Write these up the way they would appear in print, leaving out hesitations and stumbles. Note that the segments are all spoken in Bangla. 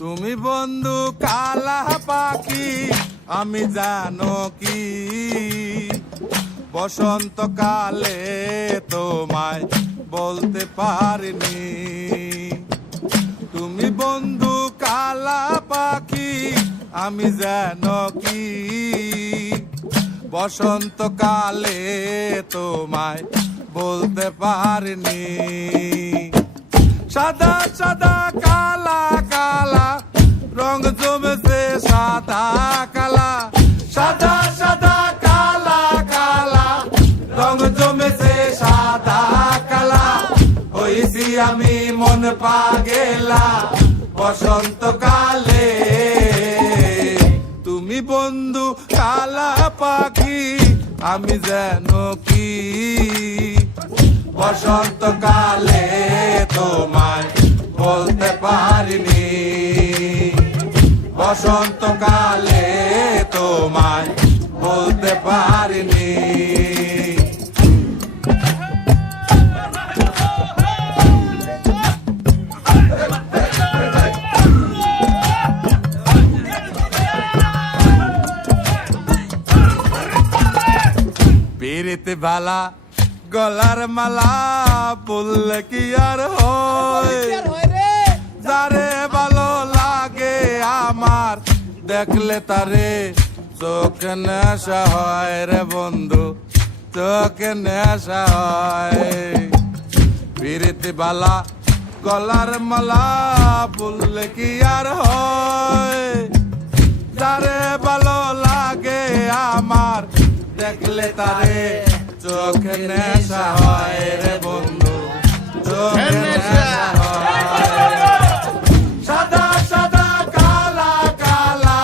তুমি বন্ধু কালা পাখি আমি জানো কি বসন্তকালে তোমায় বলতে পারিনি। তুমি বন্ধু কালা পাখি আমি জানো কি বসন্তকালে তোমায় বলতে পারিনি। সাদা সাদা কালা কালা রং জমেছে সাদা কালা, সাদা সাদা কালা কালা রং জমেছে সাদা কালা। হইছি আমি মন পাগেলা বসন্তকালে। তুমি বন্ধু কালা পাখি আমি যেন কি বসন্তকালে তোমায় বলতে পারিনি। বসন্তকালে তোমায় বলতে পারিনি। পিরিতে ভালা গলার মালা বললে কি আর হয়, যারে ভালো লাগে আমার দেখলে তারে চোখে নেশা হয় রে বন্ধু, চোখে নেশা হয়। পিরিতে ভালা গলার মালা বললে কি আর হয়, যারে ভালো লাগে আমার দেখলে তারে চোখে নেশা হয় রে বন্ধু, চোখে নেশা হয়। সাদা সাদা কালা কালা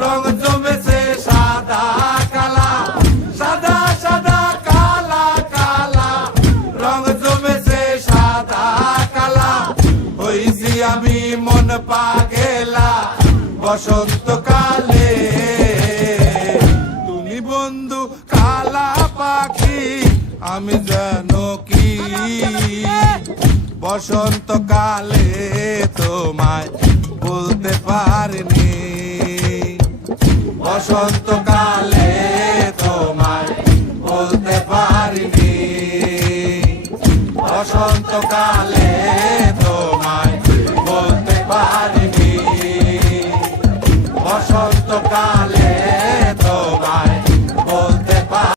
রং জমেছে সাদা কালা, সাদা সাদা কালা কালা রং জমেছে সাদা কালা। হইছি আমি মন পাগেলা বসন্তকালে। তুমি বন্ধু কালা পাখি আমি জানো কি বসন্তকালে তোমায় বলতে পারিনি। বসন্তকালে তোমায় বলতে পারিনি। বসন্তকালে